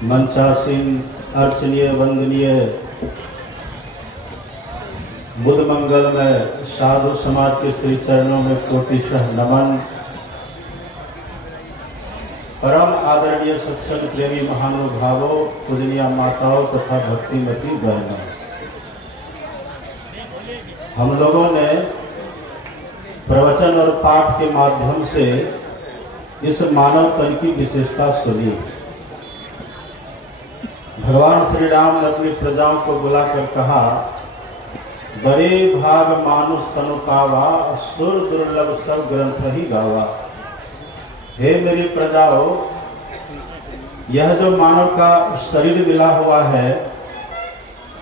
मंचासीन अर्चनीय वंदनीय बुध मंगल में साधु समाज के श्री चरणों में कोटिशः नमन। परम आदरणीय सत्संग प्रेमी महानुभावों, पूजनीय माताओं तथा भक्तिमती बहनों, हम लोगों ने प्रवचन और पाठ के माध्यम से इस मानव तन की विशेषता सुनी। भगवान श्री राम ने अपनी प्रजाओं को बुलाकर कहा, बड़े भाग मानुष तनु पावा, असुर दुर्लभ सब ग्रंथ ही गावा। हे मेरी प्रजाओं, यह जो मानव का शरीर मिला हुआ है,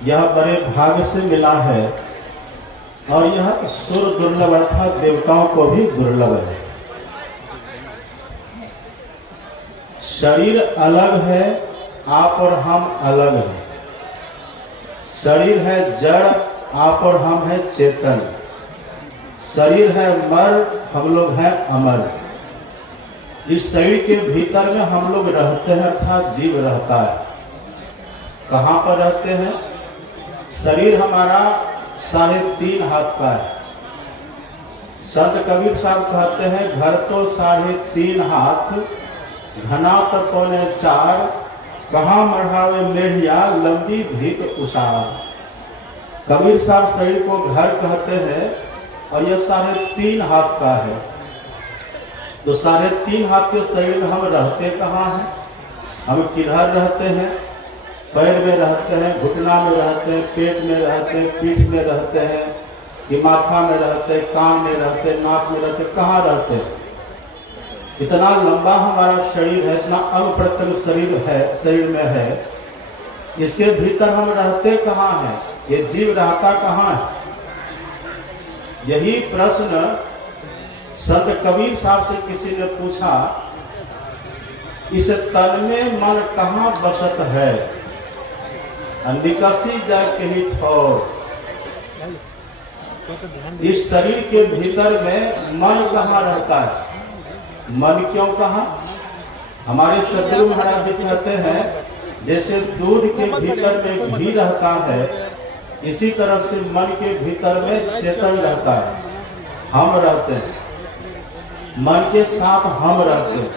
यह बड़े भाग से मिला है और यह सुर दुर्लभ अर्थात देवताओं को भी दुर्लभ है। शरीर अलग है, आप और हम अलग हैं। शरीर है जड़, आप और हम हैं चेतन। शरीर है मर, हम लोग हैं अमर। इस शरीर के भीतर में हम लोग रहते हैं अर्थात जीव रहता है। कहाँ पर रहते हैं? शरीर हमारा 3.5 हाथ का है। संत कबीर साहब कहते हैं, घर तो 3.5 हाथ, घना तो 4.25, कहाँ मढ़ावे मेढ़िया लंबी भीत उसार। कबीर साहब शरीर को घर कहते हैं और यह 3.5 हाथ का है। तो 3.5 हाथ के शरीर में हम रहते कहाँ हैं? हम किधर रहते हैं? पैर में रहते हैं, घुटना में रहते हैं, पेट में रहते हैं, पीठ में रहते हैं, कि माथा में रहते हैं, कान में रहते हैं, नाक में रहते हैं, कहाँ रहते हैं? इतना लंबा हमारा शरीर है, इतना अंग प्रत्यंग शरीर में है, इसके भीतर हम रहते कहाँ हैं? ये जीव रहता कहाँ है? यही प्रश्न संत कबीर साहब से किसी ने पूछा, इस तन में मन कहाँ बसत है, निकसी जाके ही ठौर। इस शरीर के भीतर में मन कहाँ रहता है? मन क्यों कहा? हमारे सदगुरु महाराज जी कहते हैं, जैसे दूध के भीतर में घी रहता है, इसी तरह से मन के भीतर में चेतन रहता है, हम रहते हैं, मन के साथ हम रहते हैं।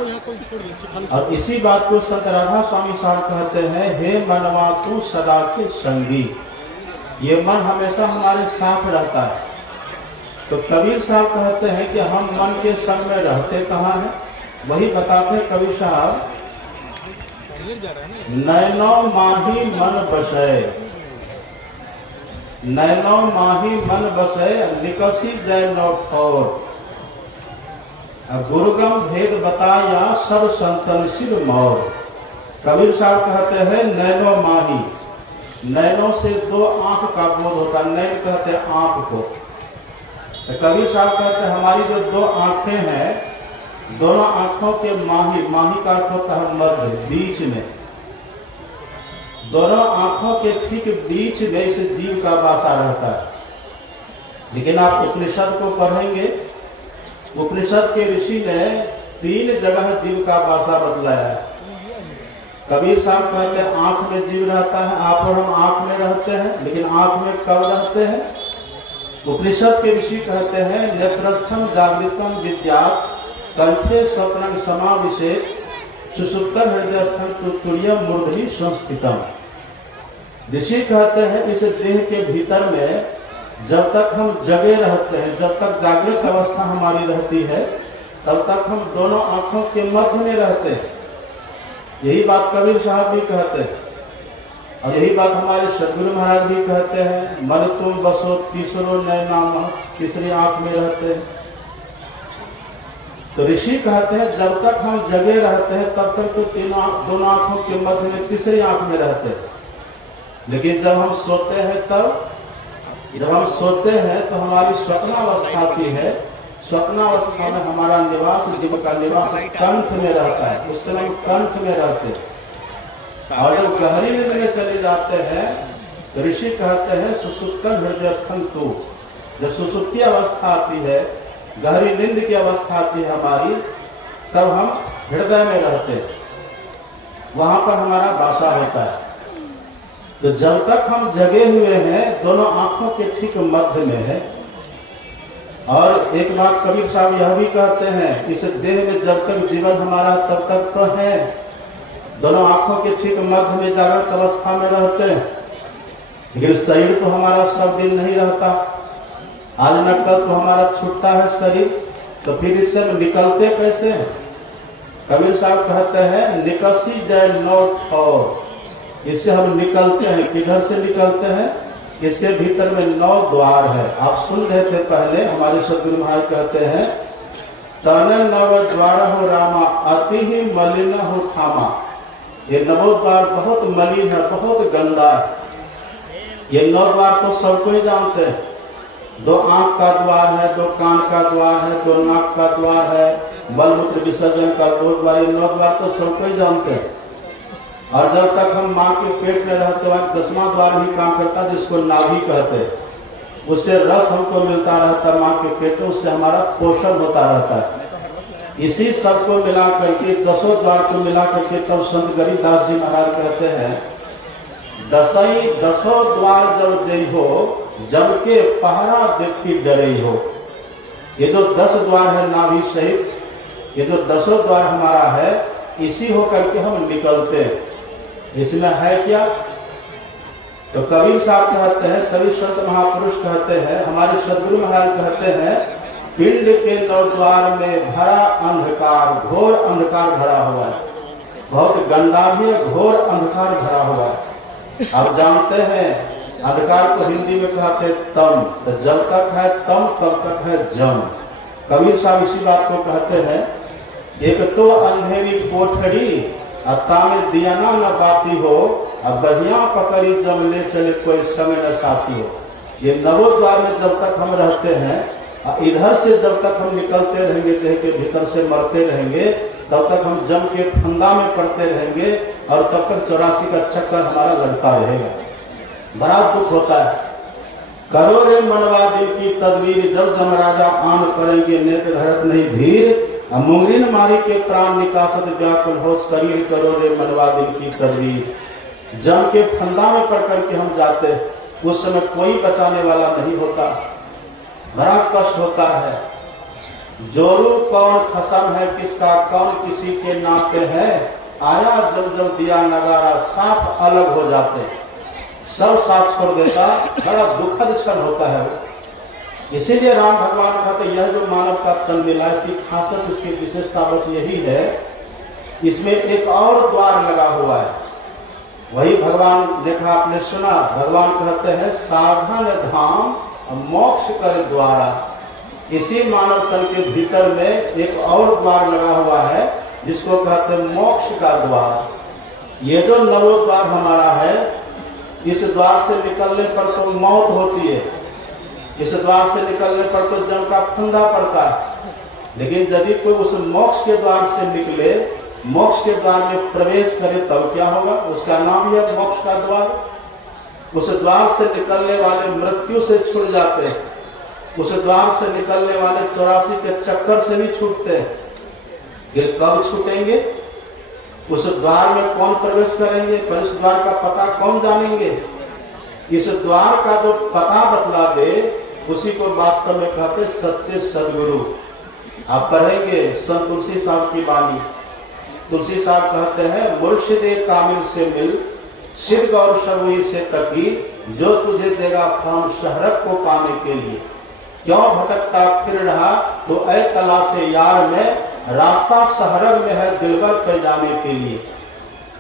और इसी बात को संत राधा स्वामी साहब कहते हैं, हे मनवा तू सदा के संगी। ये मन हमेशा हमारे साथ रहता है। तो कबीर साहब कहते हैं कि हम मन के संग में रहते कहाँ हैं? वही बताते हैं कबीर साहब, नैनो माही मन बसै, नैनो माही मन बसै, निकसी जय नौ ठौर। गुरुगम भेद बताया सब संतन सिर मौर। कबीर साहब कहते हैं नैनो माही, नैनो से 2 आंख का बोध होता है, नैन कहते हैं आंख को। कबीर साहब कहते हैं हमारी जो 2 आंखें हैं, दोनों आंखों के माही, माही का अर्थ होता है मध्य, बीच में, दोनों आंखों के ठीक बीच में इस जीव का वासा रहता है। लेकिन आप उपनिषद को पढ़ेंगे, उपनिषद के ऋषि ने 3 जगह जीव का वासा बतलाया है। कबीर साहब कहते हैं आंख में जीव रहता है, आप और हम आंख में रहते हैं, लेकिन आंख में कब रहते हैं? उपनिषद के ऋषि कहते हैं, नेत्रस्थम जागृतम विद्यात्, कंठे स्वप्न समाविशेष, सुषुप्तम हृदयस्थम तुर्यम मूर्धनि संस्थितम। ऋषि कहते हैं इस देह के भीतर में जब तक हम जगे रहते हैं, जब तक जागृत अवस्था हमारी रहती है, तब तक हम दोनों आंखों के मध्य में रहते हैं। यही बात कबीर साहब भी कहते हैं और यही बात हमारे सदगुरु महाराज भी कहते हैं, मन तुम बसो तीसरो नैना, तीसरी आंख में रहते हैं। तो ऋषि कहते हैं जब तक हम जगे रहते हैं तब तक तो दोनों आंखों के मध्य में तीसरी आंख में रहते हैं। लेकिन जब हम सोते हैं तो हमारी स्वप्नावस्था आती है। स्वप्नावस्था में हमारा निवास, जीव का निवास कंठ में रहता है, उस समय हम कंठ में रहते हैं। और जब गहरी नींद में चले जाते हैं तो ऋषि कहते हैं सुसुप्तम हृदयस्थम तू। जब सुसुप्ति अवस्था आती है, गहरी नींद की अवस्था आती है हमारी, तब हम हृदय में रहते हैं। वहां पर हमारा वासा होता है। तो जब तक हम जगे हुए हैं, दोनों आंखों के ठीक मध्य में है। और एक बात कबीर साहब यह भी कहते हैं, इस देह में जब तक जीवन हमारा तब तक तो है, दोनों आंखों के ठीक मध्य में जागृत अवस्था में रहते हैं। लेकिन शरीर तो हमारा सब दिन नहीं रहता, आज न कल तो हमारा छूटता है शरीर। तो फिर इससे हम निकलते कैसे हैं? कबीर साहब कहते हैं, निकसी जय नोट, और इससे हम निकलते हैं। किधर से निकलते हैं? इसके भीतर में 9 द्वार है। आप सुन रहे थे पहले, हमारे सदगुरु महाराज कहते हैं, तन नव द्वार हो रामा, अति ही मलिन हो ठामा। ये 9 द्वार बहुत मलिन है, बहुत गंदा है। ये 9 द्वार तो सबको ही जानते हैं। 2 आंख का द्वार है, 2 कान का द्वार है, 2 नाक का द्वार है, मलमूत्र विसर्जन का 2 द्वार। ये 9 द्वार तो सबको ही जानते हैं। और जब तक हम माँ के पेट में रहते वक्त 10वां द्वार ही काम करता, जिसको नाभि कहते हैं। उससे रस हमको मिलता रहता माँ के पेट में, उससे हमारा पोषण होता रहता है। इसी सबको मिला करके 10 द्वार को मिला करके तब संत गरीबदास जी महाराज कहते हैं, 10 द्वार जब दे हो, जब के पहरा देखी डरे हो। ये जो 10 द्वार है नाभि सहित, ये जो 10 द्वार हमारा है, इसी होकर के हम निकलते हैं। इसमें है क्या? तो कबीर साहब कहते हैं, सभी संत महापुरुष कहते हैं, हमारे सदगुरु महाराज कहते हैं, पिंड के 9 द्वार में भरा अंधकार, घोर अंधकार भरा हुआ है। बहुत गंदा भी है, घोर अंधकार भरा हुआ है। आप जानते हैं अंधकार को हिंदी में कहते हैं तम। तो जब तक है तम, तब तक है जम। कबीर साहब इसी बात को कहते हैं, एक तो अंधेरी कोठरी, अत्ता में दिया न बाती हो, अब बहिया पकड़ी जम ले चले, कोई समय न साथी हो। ये 9 द्वार में जब तक हम रहते हैं, इधर से जब तक हम निकलते रहेंगे, देह के भीतर से मरते रहेंगे, तब तक हम जम के फंदा में पड़ते रहेंगे, और तब तक 84 का चक्कर हमारा लगता रहेगा। बड़ा दुख होता है। करो रे मनवा दिल की तदबीर, जब जमराजा आन करेंगे, नेक धरत नहीं धीर। मुंगरीन मारी के प्राण निकासत व्याकुल हो, शरीर करो रे मनवा दिल की तदबीर। जम के फंदा में पड़ करके हम जाते, उस समय कोई बचाने वाला नहीं होता, बड़ा कष्ट होता है। जोरू कौन खसम है किसका, कौन किसी के नाते है, आया जब जब दिया नगारा, साफ अलग हो जाते, सब साफ छोड़ देता। बड़ा दुखद क्षण होता है। इसीलिए राम भगवान कहते, यह जो मानव का तन मिला, इसकी खासियत, इसकी विशेषता बस यही है, इसमें एक और द्वार लगा हुआ है। वही भगवान देखा, आपने सुना, भगवान कहते हैं, साधन धाम मोक्ष कर द्वारा। इसी मानव तन के भीतर में एक और द्वार लगा हुआ है, जिसको कहते हैं मोक्ष का द्वार। ये जो 9 द्वार हमारा है, इस द्वार से निकलने पर तो मौत होती है, इस द्वार से निकलने पर तो जम का फंदा पड़ता है। लेकिन यदि कोई उस मोक्ष के द्वार से निकले, मोक्ष के द्वार में प्रवेश करे, तब क्या होगा? उसका नाम ही है मोक्ष का द्वार। उस द्वार से निकलने वाले मृत्यु से छूट जाते हैं, उस द्वार से निकलने वाले 84 के चक्कर से भी छूटते हैं। फिर कब छूटेंगे? उस द्वार में कौन प्रवेश करेंगे? पर इस द्वार का पता कौन जानेंगे? इस द्वार का जो पता बतला दे, उसी को वास्तव में कहते सच्चे सदगुरु। आप पढ़ेंगे संत तुलसी साहब की वाणी। तुलसी साहब कहते हैं, मुर्शिदे कामिल से मिल, सिद्ध और शबुई से तकी, जो तुझे देगा फल शहरक को पाने के लिए। क्यों भटकता फिर रहा, तो ऐ तला से यार में, रास्ता शहरग में है दिलबर पे जाने के लिए।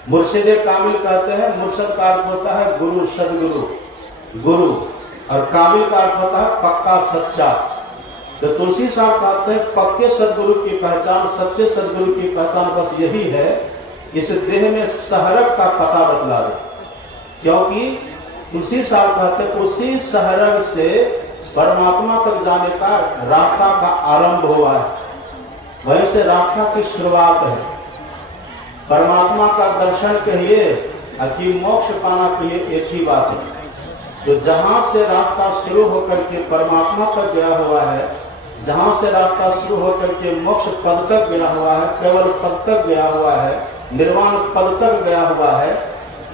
मुर्शिदे कामिल कहते हैं, मुर्शद का अर्थ होता है गुरु, सदगुरु, गुरु, और कामिल का अर्थ होता है पक्का, सच्चा। तो तुलसी साहब कहते हैं, पक्के सदगुरु की पहचान, सच्चे सदगुरु की पहचान बस यही है, इस देह में शहरग का पता बतला दे। क्योंकि तुलसी साहब कहते हैं, उसी शहरग से परमात्मा तक जाने का रास्ता का आरंभ हुआ है, वहीं से रास्ता की शुरुआत है। परमात्मा का दर्शन कहिए कि मोक्ष पाना कहिए, एक ही बात है। तो जहां से रास्ता शुरू होकर के परमात्मा तक गया हुआ है, जहां से रास्ता शुरू होकर के मोक्ष पद तक गया हुआ है, केवल पद तक गया हुआ है, निर्वाण पद तक गया हुआ है,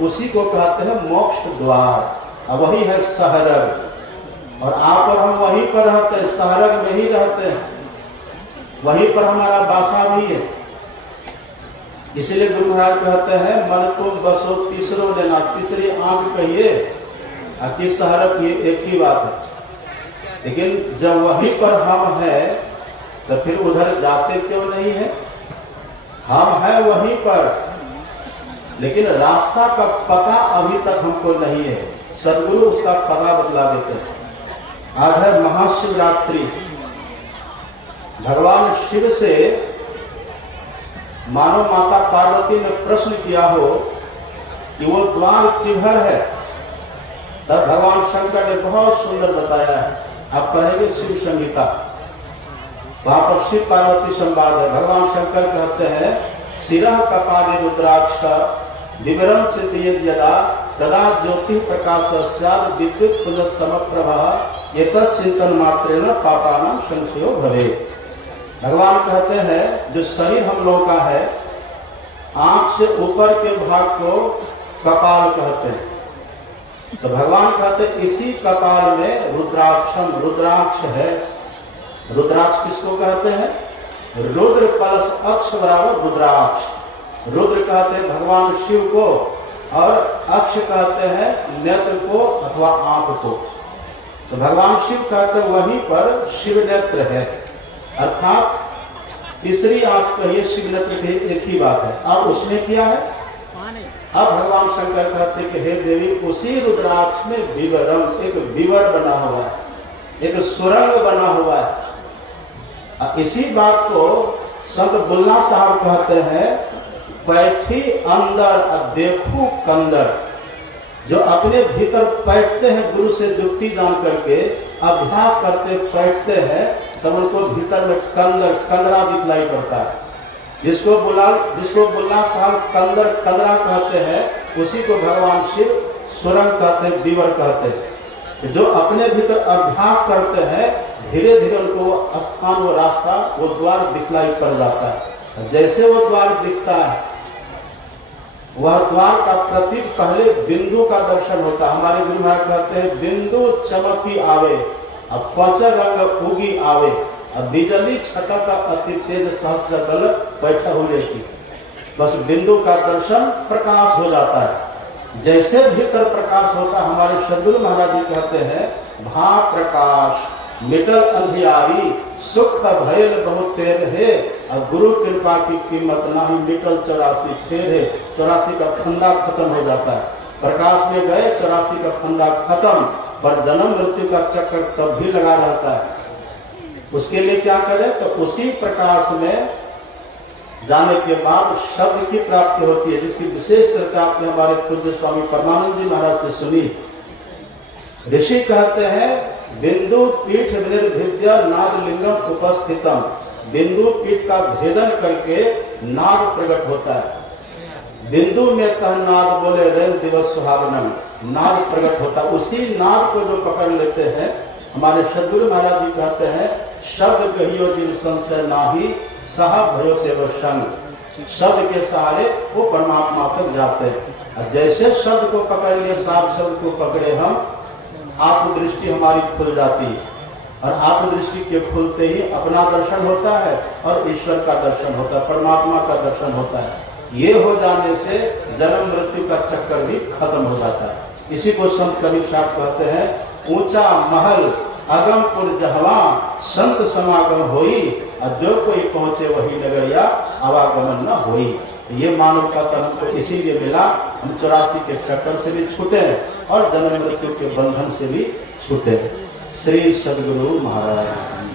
उसी को कहते हैं मोक्ष द्वार। अब वही है सहरग। और आप और हम वहीं पर रहते हैं, सहरग में ही रहते हैं, वहीं पर हमारा बासा भी है। इसलिए गुरु महाराज कहते हैं मन तुम बसो तीसरो लेना, तीसरी आंख कहिए, कि सहरग ये एक ही बात है। लेकिन जब वहीं पर हम हैं तो फिर उधर जाते क्यों नहीं है? हम हैं वहीं पर, लेकिन रास्ता का पता अभी तक हमको नहीं है। सदगुरु उसका पता बतला देते हैं। आज है महाशिवरात्रि। भगवान शिव से मानो माता पार्वती ने प्रश्न किया हो कि वो द्वार किधर है, तब भगवान शंकर ने बहुत सुंदर बताया है। आप पढ़ेंगे शिव संहिता, वहां पर शिव पार्वती संवाद है। भगवान शंकर कहते हैं शिरः कपाले रुद्राक्ष विवरम चित्तयेद यदा तदा ज्योति प्रकाश स्याद विद्युत पुंज समप्रभा एतत् चिंतन मात्रेण पापानां संक्षयो भवेत्। भगवान कहते हैं जो शरीर हम लोगों का है, आंख से ऊपर के भाग को कपाल कहते हैं। तो भगवान कहते इसी कपाल में रुद्राक्षम, रुद्राक्ष है। रुद्राक्ष किसको कहते हैं? रुद्र प्लस अक्ष बराबर रुद्राक्ष। रुद्र कहते हैं भगवान शिव को, और अक्ष कहते हैं नेत्र को अथवा आंख को। तो भगवान शिव कहते हैं वहीं पर शिव नेत्र है, अर्थात तीसरी आंख कहिए, शिव नेत्र कहिए, एक ही बात है। अब उसने किया है, अब भगवान शंकर कहते कि हे देवी उसी रुद्राक्ष में विवरम, एक विवर बना हुआ है, एक सुरंग बना हुआ है। इसी बात को संत बुल्ला साहब कहते हैं बैठी अंदर देखू कंदर। जो अपने भीतर बैठते हैं गुरु से जुक्ति जान करके अभ्यास करते बैठते हैं, तब उनको भीतर में कंदर कंदरा दिखलाई पड़ता है। जिसको बुल्ला साहब कंदर कंदरा कहते हैं, उसी को भगवान शिव सुरंग कहते हैं, विवर कहते हैं। जो अपने भीतर अभ्यास करते हैं, धीरे धीरे उनको वो स्थान, वो रास्ता, वो द्वार दिखलाई पड़ जाता है। जैसे वो द्वार दिखता है, वह द्वार का प्रतीक पहले बिंदु का दर्शन होता है। हमारे गुरु महाराज कहते हैं बिंदु चमकी आवे, अब पंच रंग उगी आवे, अब बिजली छटक अति तेज सहस्र दल बैठा हुए की। बस बिंदु का दर्शन प्रकाश हो जाता है। जैसे भीतर प्रकाश होता, हमारे सदगुरु महाराज जी कहते हैं भा प्रकाश मिटल अंधियारी सुख भयल बहुत तेर है, और गुरु कृपा की कीमत ना ही मिटल 84 फेर है। 84 का फंदा खत्म हो जाता है। प्रकाश में गए 84 का फंदा खत्म, पर जन्म मृत्यु का चक्कर तब भी लगा रहता है। उसके लिए क्या करें? तो उसी प्रकाश में जाने के बाद शब्द की प्राप्ति होती है, जिसकी विशेष चर्चा आपने हमारे पूज्य स्वामी परमानंद जी महाराज से सुनी। ऋषि कहते हैं बिंदु पीठ विनिर्भिद्य नाद लिंगम उपस्थितम। बिंदु पीठ का भेदन करके नाद प्रकट होता है। बिंदु में तह नाद बोले रेल दिवस सुहावनम, नाद प्रकट होता है। उसी नाद को जो पकड़ लेते हैं, हमारे सदगुरु महाराज जी कहते हैं शब्द कहियो जिन संशय नाही सहा भयो तेव संग। शब्द के सहारे वो परमात्मा तक जाते हैं। जैसे शब्द को पकड़ लिए, सात शब्द को पकड़े हम, आप दृष्टि हमारी खुल जाती है, और आप दृष्टि के खुलते ही अपना दर्शन होता है और ईश्वर का दर्शन होता है, परमात्मा का दर्शन होता है। ये हो जाने से जन्म मृत्यु का चक्कर भी खत्म हो जाता है। इसी को संत कबीर साहब कहते हैं ऊंचा महल अगमपुर जहवा संत समागम होई, और जो कोई पहुंचे वही नगरिया आवागमन न होई। ये मानव का तन हमको इसीलिए मिला, हम 84 के चक्कर से भी छूटे और जन्म मृत्यु के बंधन से भी छूटे। श्री सदगुरु महाराज।